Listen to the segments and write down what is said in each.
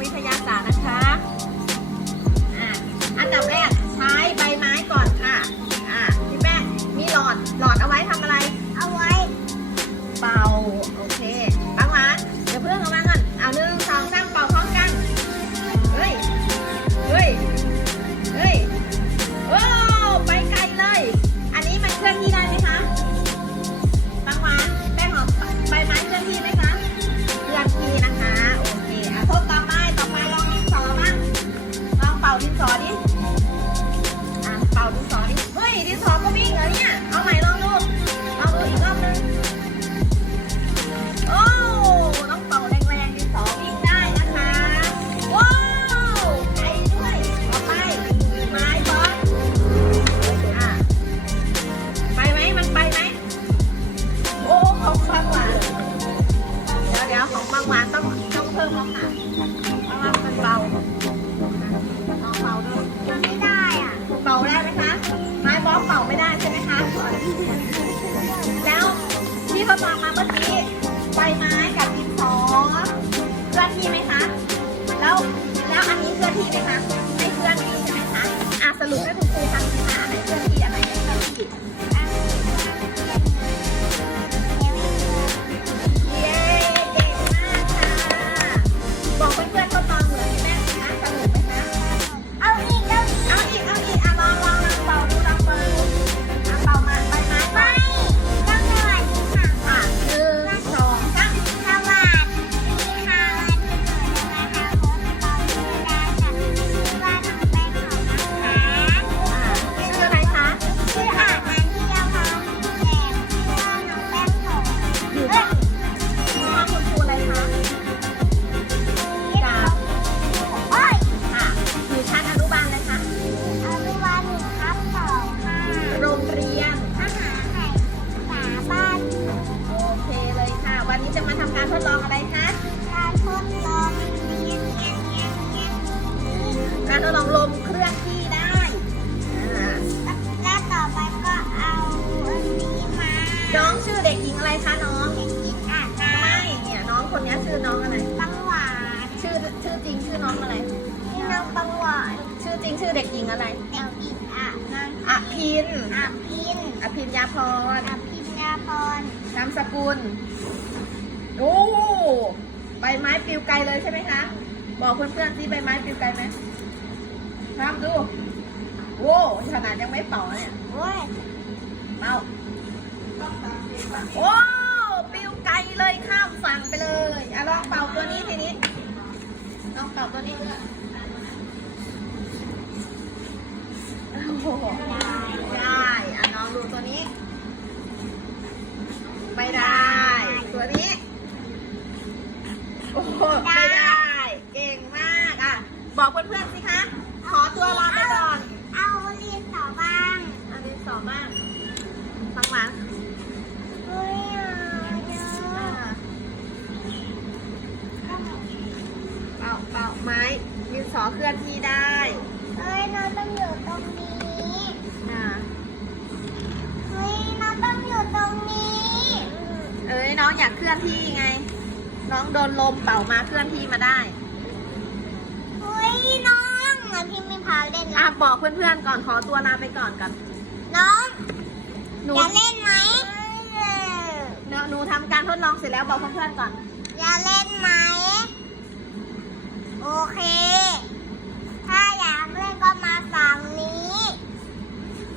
วิทยา เมื่อกี้ใบไม้ งชื่อเด็กหญิงอะไรเด็กหญิงอะนางอะพินอะพินอะพินยาพรอะพินยาพรนามสกุลโอ้ใบไม้ปลิวไกลเลยใช่ไหมคะ บอกเพื่อนๆที่ใบไม้ปลิวไกลไหมครัมดูโอ้ขนาดยังไม่ป่าเนี่ยโอ้ยเป่าโอ้ปลิวไกลเลยข้ามฝั่งไปเลยอะลองเป่าตัวนี้ทีนี้ลองเป่าตัวนี้ โอ้ได้อะน้องดูตัวนี้ ไม่ได้ ตัวนี้ โอ้โหไม่ได้ เก่งมากอะ บอกเพื่อนๆสิคะ ขอตัวลาไปก่อนเอาเรียนสอบ้างเอาเรียนสอบ้างฟังหลังเป่าเป่าไม้ดินสอเคลื่อนที่ได้ เอ้ยน้องต้องอยู่ตรงนี้ งนี้ เอ้ยน้องอยากเคลื่อนที่ไง น้องโดนลมเป่ามาเคลื่อนที่มาได้เฮ้ยน้องพี่ไม่พาเล่นอะลบอกเพื่อนๆก่อนขอตัวลาไปก่อนก่อนน้องหนูอย่าเล่นไหมหนูทำการทดลองเสร็จแล้วบอกเพื่อนๆก่อน อย่าเล่นไหม โอเค ถ้าอยากเล่นก็มาฝั่งนี้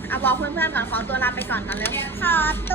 เอาบอกเพื่อนๆก่อนขอตัวลาไปก่อนก่อนเลย ขอตัว